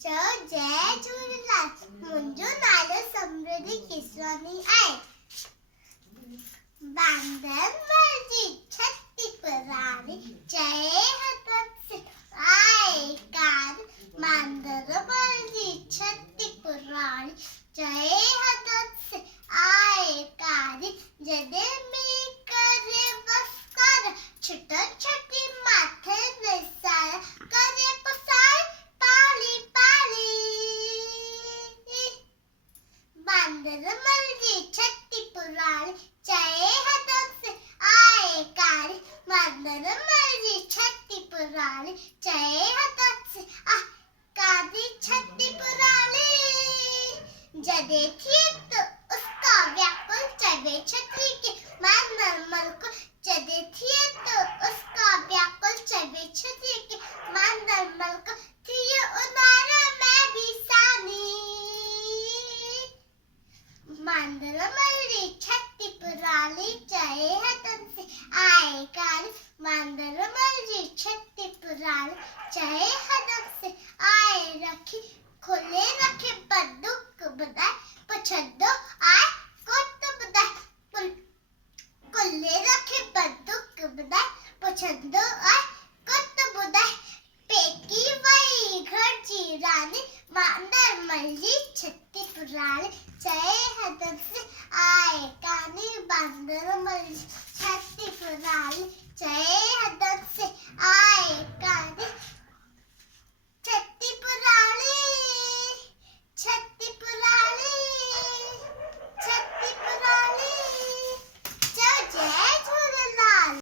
चओ जय झूलेलाल। मुंहिंजो नालो समृद्धि केसवानी आहे। बांदर मर्जी छत्ती पुराणी चए हथन से आए कार। बांदर मर्जी छत्ती पुराणी चए हथन से आए कार। जदे में करे बसकर छुटा छुटी माथे निसार करे पसार पाली पाली। बांदर मर्जी छत्ती पुराणी चए हथन से आए कार। बांदर मर्जी छत्ती पुराणी चए हथन से कादी छत्ती पुराणी। जदे थी तो उसका व्याकुल चढ़े छतरी के मान नर्मल को। जदे थी तो उसका व्याकुल चढ़े छतरी के मान नर्मल को। थी उनारा मैं भी सानी। बांदर मर्जी छत्ती पुराणी चए हथन से आए कार। बांदर मर्जी छत्ती पुराणी चए हथन से आए रखी खुले रखी।